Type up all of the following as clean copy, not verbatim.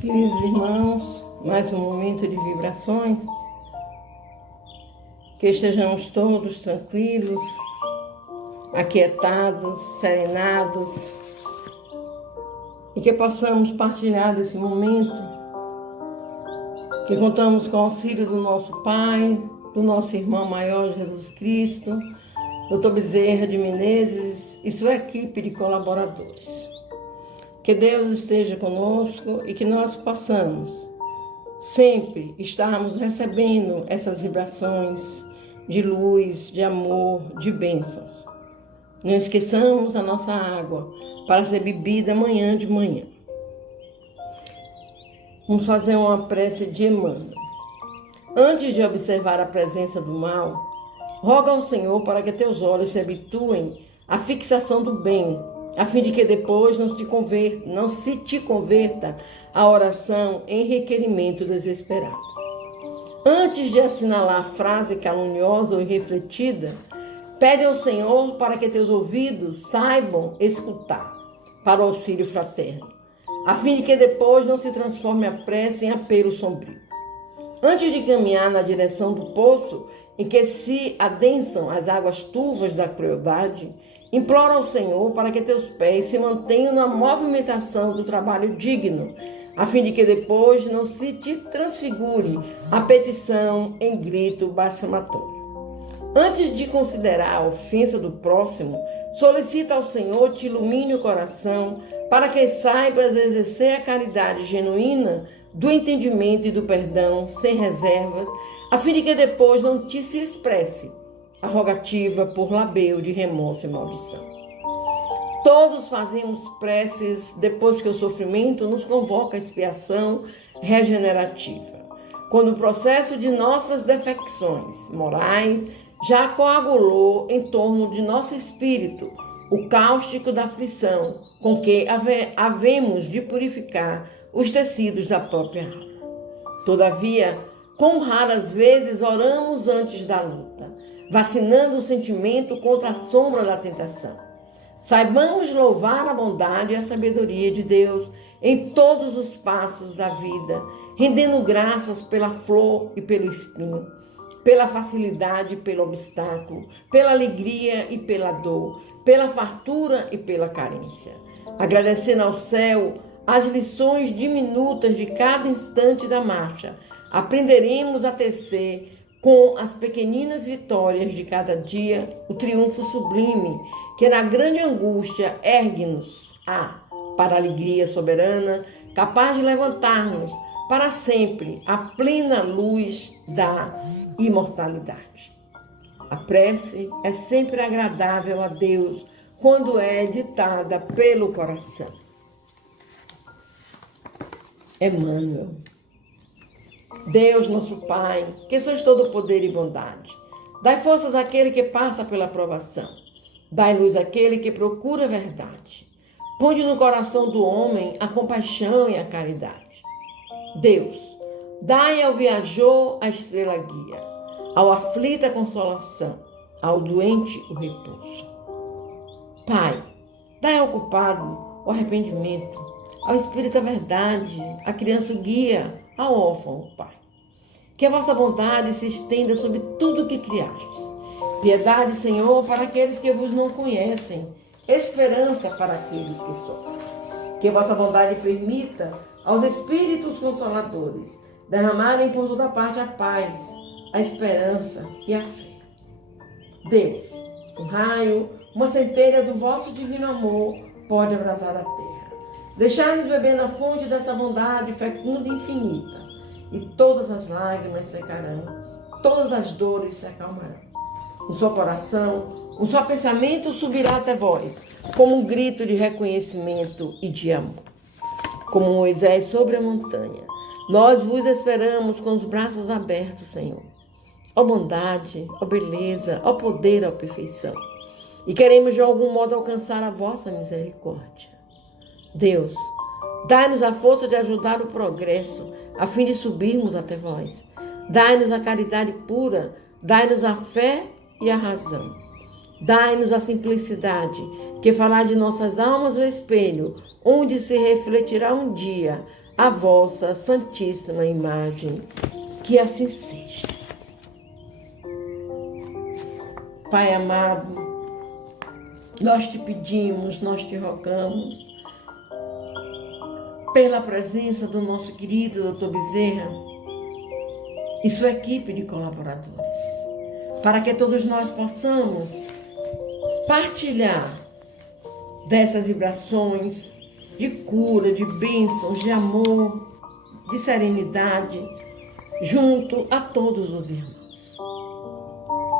Queridos irmãos, mais um momento de vibrações, que estejamos todos tranquilos, aquietados, serenados e que possamos partilhar desse momento, que contamos com o auxílio do nosso Pai, do nosso irmão maior Jesus Cristo, Dr. Bezerra de Menezes e sua equipe de colaboradores. Que Deus esteja conosco e que nós possamos sempre estarmos recebendo essas vibrações de luz, de amor, de bênçãos. Não esqueçamos a nossa água para ser bebida amanhã de manhã. Vamos fazer uma prece de Emmanuel. Antes de observar a presença do mal, roga ao Senhor para que teus olhos se habituem à fixação do bem, a fim de que depois não se te converta a oração em requerimento desesperado. Antes de assinalar a frase caluniosa ou irrefletida, pede ao Senhor para que teus ouvidos saibam escutar para o auxílio fraterno, a fim de que depois não se transforme a prece em apelo sombrio. Antes de caminhar na direção do poço em que se adensam as águas turvas da crueldade, implora ao Senhor para que teus pés se mantenham na movimentação do trabalho digno, a fim de que depois não se te transfigure a petição em grito blasfematório. Antes de considerar a ofensa do próximo, solicita ao Senhor te ilumine o coração para que saibas exercer a caridade genuína do entendimento e do perdão sem reservas, a fim de que depois não te se expresse a rogativa por labeu de remorso e maldição. Todos fazemos preces depois que o sofrimento nos convoca a expiação regenerativa, quando o processo de nossas defecções morais já coagulou em torno de nosso espírito o cáustico da aflição com que havemos de purificar os tecidos da própria alma. Todavia, quão raras vezes oramos antes da luta, vacinando o sentimento contra a sombra da tentação. Saibamos louvar a bondade e a sabedoria de Deus em todos os passos da vida, rendendo graças pela flor e pelo espinho, pela facilidade e pelo obstáculo, pela alegria e pela dor, pela fartura e pela carência. Agradecendo ao céu as lições diminutas de cada instante da marcha, aprenderemos a tecer com as pequeninas vitórias de cada dia o triunfo sublime que na grande angústia ergue-nos para a alegria soberana, capaz de levantar-nos para sempre à plena luz da imortalidade. A prece é sempre agradável a Deus quando é ditada pelo coração. Emmanuel. Deus, nosso Pai, que sois todo poder e bondade, dai forças àquele que passa pela provação, dai luz àquele que procura a verdade, ponde no coração do homem a compaixão e a caridade. Deus, dai ao viajor a estrela guia, ao aflito a consolação, ao doente o repouso. Pai, dai ao culpado o arrependimento, ao espírito a verdade, à criança guia, ao órfão o Pai. Que a vossa bondade se estenda sobre tudo o que criastes. Piedade, Senhor, para aqueles que vos não conhecem, esperança para aqueles que sofrem. Que a vossa bondade permita aos espíritos consoladores derramarem por toda parte a paz, a esperança e a fé. Deus, um raio, uma centelha do vosso divino amor pode abrasar a terra. Deixai-nos beber na fonte dessa bondade fecunda e infinita, e todas as lágrimas secarão, todas as dores se acalmarão. Um só coração, um só pensamento subirá até vós, como um grito de reconhecimento e de amor. Como Moisés sobre a montanha, nós vos esperamos com os braços abertos, Senhor. Ó bondade, ó beleza, ó poder, ó perfeição. E queremos de algum modo alcançar a vossa misericórdia. Deus, dai-nos a força de ajudar o progresso, a fim de subirmos até vós. Dai-nos a caridade pura, dai-nos a fé e a razão. Dai-nos a simplicidade, que falar de nossas almas o espelho, onde se refletirá um dia a vossa santíssima imagem. Que assim seja. Pai amado, nós te pedimos, nós te rogamos, pela presença do nosso querido Dr. Bezerra e sua equipe de colaboradores, para que todos nós possamos partilhar dessas vibrações de cura, de bênçãos, de amor, de serenidade, junto a todos os irmãos.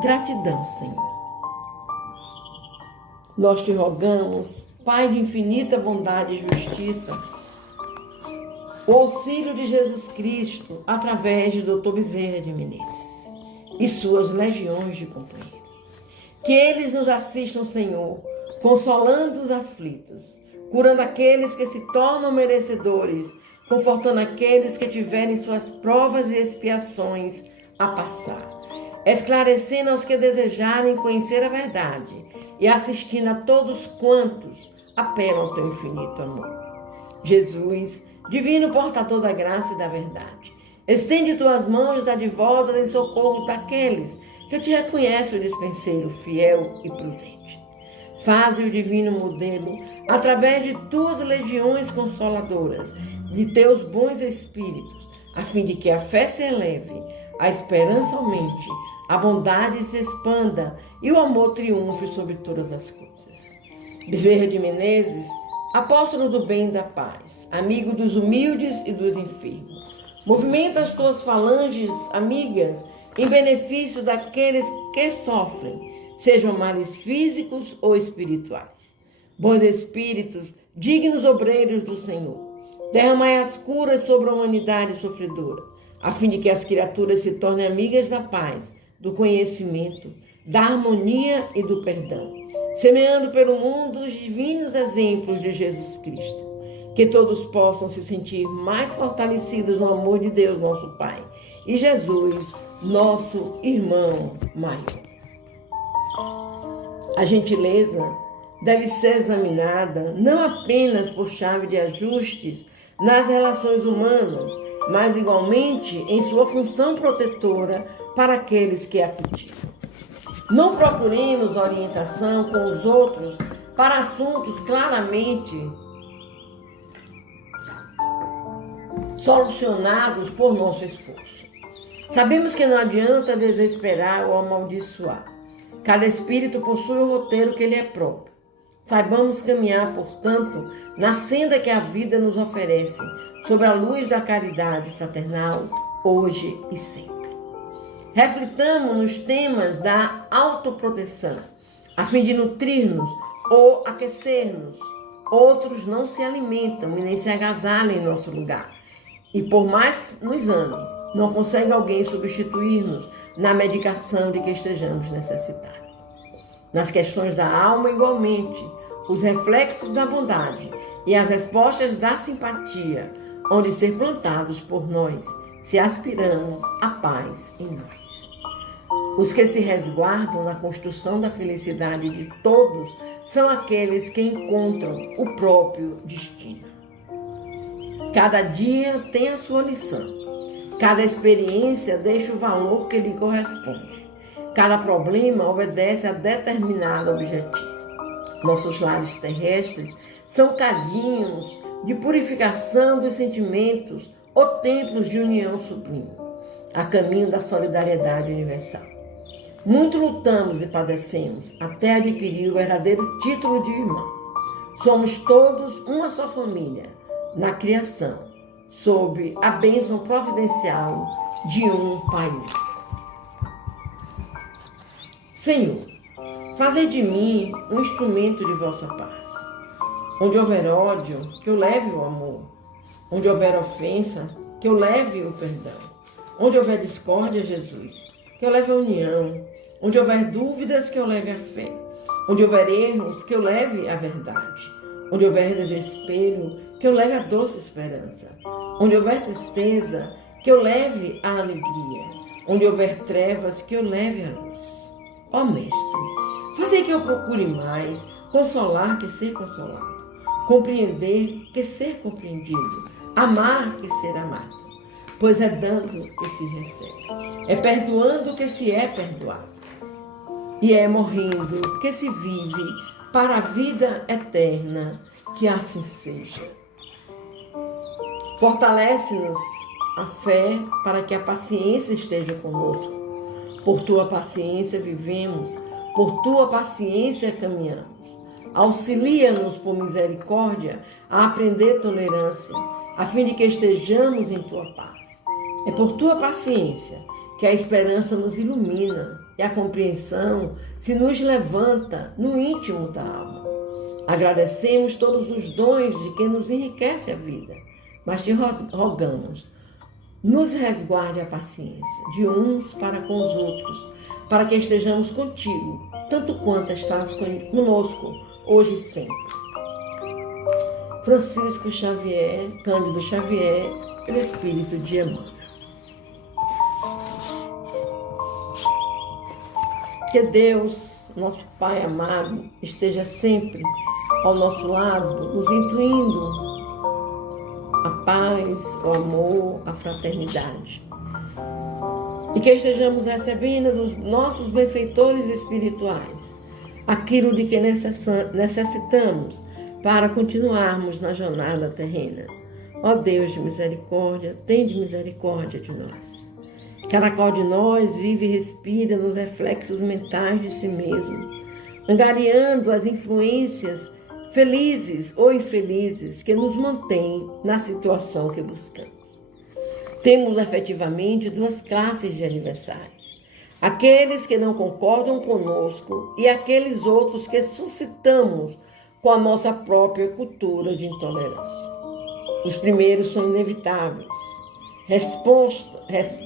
Gratidão, Senhor. Nós te rogamos, Pai de infinita bondade e justiça, o auxílio de Jesus Cristo através de Dr. Bezerra de Menezes e suas legiões de companheiros. Que eles nos assistam, Senhor, consolando os aflitos, curando aqueles que se tornam merecedores, confortando aqueles que tiverem suas provas e expiações a passar, esclarecendo aos que desejarem conhecer a verdade e assistindo a todos quantos apelam ao teu infinito amor. Jesus, divino portador da graça e da verdade, estende tuas mãos dadivosas em socorro daqueles que te reconhecem o dispenseiro fiel e prudente. Faze o divino modelo através de tuas legiões consoladoras, de teus bons espíritos, a fim de que a fé se eleve, a esperança aumente, a bondade se expanda e o amor triunfe sobre todas as coisas. Bezerra de Menezes, apóstolo do bem e da paz, amigo dos humildes e dos enfermos, movimenta as tuas falanges amigas em benefício daqueles que sofrem, sejam males físicos ou espirituais. Bons espíritos, dignos obreiros do Senhor, derramai as curas sobre a humanidade sofredora, a fim de que as criaturas se tornem amigas da paz, do conhecimento, da harmonia e do perdão, semeando pelo mundo os divinos exemplos de Jesus Cristo. Que todos possam se sentir mais fortalecidos no amor de Deus, nosso Pai, e Jesus, nosso irmão maior. A gentileza deve ser examinada não apenas por chave de ajustes nas relações humanas, mas igualmente em sua função protetora para aqueles que a cultivam. Não procuremos orientação com os outros para assuntos claramente solucionados por nosso esforço. Sabemos que não adianta desesperar ou amaldiçoar. Cada espírito possui o roteiro que lhe é próprio. Saibamos caminhar, portanto, na senda que a vida nos oferece, sob a luz da caridade fraternal, hoje e sempre. Reflitamos nos temas da autoproteção, a fim de nutrir-nos ou aquecer-nos. Outros não se alimentam e nem se agasalham em nosso lugar. E por mais nos amem, não consegue alguém substituir-nos na medicação de que estejamos necessitados. Nas questões da alma, igualmente, os reflexos da bondade e as respostas da simpatia, onde ser plantados por nós, se aspiramos à paz em nós. Os que se resguardam na construção da felicidade de todos são aqueles que encontram o próprio destino. Cada dia tem a sua lição. Cada experiência deixa o valor que lhe corresponde. Cada problema obedece a determinado objetivo. Nossos lares terrestres são cadinhos de purificação dos sentimentos ou templos de união sublime, a caminho da solidariedade universal. Muito lutamos e padecemos até adquirir o verdadeiro título de irmão. Somos todos uma só família na criação, sob a bênção providencial de um Pai único. Senhor, fazei de mim um instrumento de vossa paz. Onde houver ódio, que eu leve o amor. Onde houver ofensa, que eu leve o perdão. Onde houver discórdia, Jesus, que eu leve a união. Onde houver dúvidas, que eu leve a fé. Onde houver erros, que eu leve a verdade. Onde houver desespero, que eu leve a doce esperança. Onde houver tristeza, que eu leve a alegria. Onde houver trevas, que eu leve a luz. Ó Mestre, fazei que eu procure mais consolar que ser consolado, compreender que ser compreendido, amar que ser amado, pois é dando que se recebe, é perdoando que se é perdoado, e é morrendo que se vive para a vida eterna, que assim seja. Fortalece-nos a fé para que a paciência esteja conosco. Por tua paciência vivemos, por tua paciência caminhamos. Auxilia-nos por misericórdia a aprender tolerância, a fim de que estejamos em tua paz. É por tua paciência que a esperança nos ilumina e a compreensão se nos levanta no íntimo da alma. Agradecemos todos os dons de quem nos enriquece a vida, mas te rogamos, nos resguarde a paciência de uns para com os outros, para que estejamos contigo, tanto quanto estás conosco, hoje e sempre. Francisco Xavier, Cândido Xavier, pelo Espírito de Emmanuel. Que Deus, nosso Pai amado, esteja sempre ao nosso lado, nos intuindo a paz, o amor, a fraternidade. E que estejamos recebendo dos nossos benfeitores espirituais aquilo de que necessitamos para continuarmos na jornada terrena. Ó Deus de misericórdia, tende misericórdia de nós. Cada qual de nós vive e respira nos reflexos mentais de si mesmo, angariando as influências felizes ou infelizes que nos mantêm na situação que buscamos. Temos efetivamente duas classes de adversários: aqueles que não concordam conosco e aqueles outros que suscitamos com a nossa própria cultura de intolerância. Os primeiros são inevitáveis,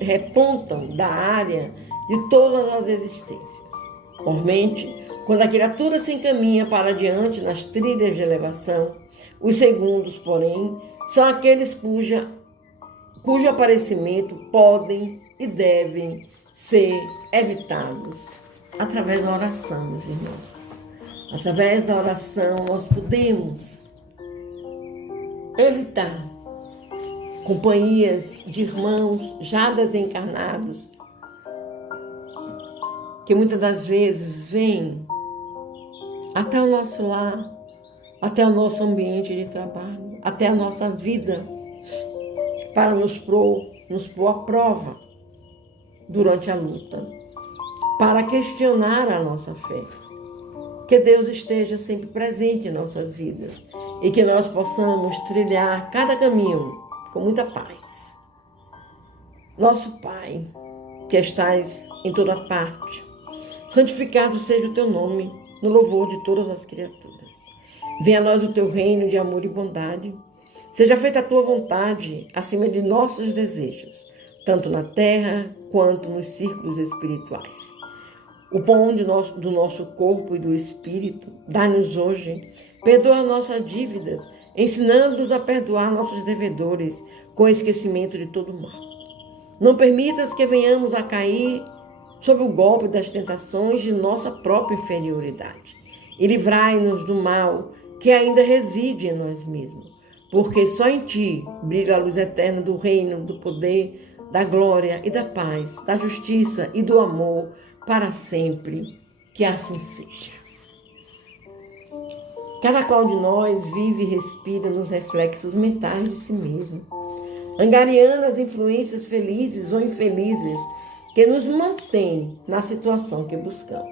repontam da área de todas as existências. Mormente, quando a criatura se encaminha para diante nas trilhas de elevação, os segundos, porém, são aqueles cujo aparecimento podem e devem ser evitados através da oração, meus irmãos. Através da oração, nós podemos evitar companhias de irmãos já desencarnados, que muitas das vezes vêm até o nosso lar, até o nosso ambiente de trabalho, até a nossa vida, para nos pôr à prova durante a luta, para questionar a nossa fé. Que Deus esteja sempre presente em nossas vidas e que nós possamos trilhar cada caminho com muita paz. Nosso Pai, que estás em toda parte, santificado seja o teu nome, no louvor de todas as criaturas. Venha a nós o teu reino de amor e bondade. Seja feita a tua vontade acima de nossos desejos, tanto na terra quanto nos círculos espirituais. O pão do nosso corpo e do espírito, dá-nos hoje. Perdoa nossas dívidas, ensinando-nos a perdoar nossos devedores, com esquecimento de todo mal. Não permitas que venhamos a cair sob o golpe das tentações de nossa própria inferioridade. E livrai-nos do mal que ainda reside em nós mesmos, porque só em ti brilha a luz eterna do reino, do poder, da glória e da paz, da justiça e do amor, para sempre, que assim seja. Cada qual de nós vive e respira nos reflexos mentais de si mesmo, angariando as influências felizes ou infelizes que nos mantêm na situação que buscamos.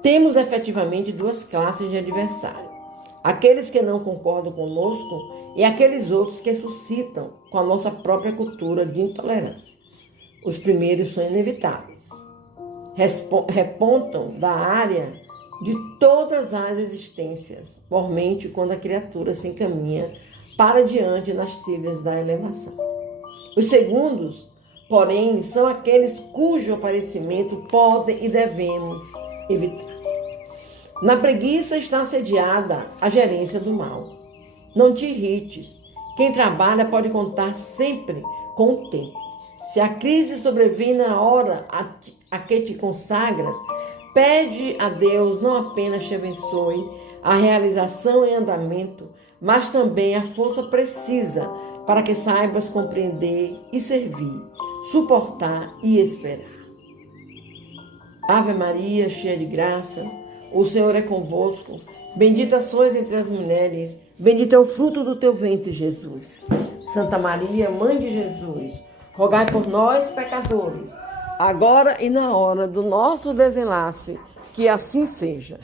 Temos efetivamente duas classes de adversário: aqueles que não concordam conosco e aqueles outros que suscitam com a nossa própria cultura de intolerância. Os primeiros são inevitáveis, repontam da área de todas as existências, mormente quando a criatura se encaminha para diante nas trilhas da elevação. Os segundos, porém, são aqueles cujo aparecimento podem e devemos evitar. Na preguiça está sediada a gerência do mal. Não te irrites. Quem trabalha pode contar sempre com o tempo. Se a crise sobrevém na hora a que te consagras, pede a Deus não apenas te abençoe a realização em andamento, mas também a força precisa para que saibas compreender e servir, suportar e esperar. Ave Maria, cheia de graça, o Senhor é convosco. Bendita sois entre as mulheres, bendito é o fruto do teu ventre, Jesus. Santa Maria, Mãe de Jesus, rogai por nós, pecadores, agora e na hora do nosso desenlace, que assim seja.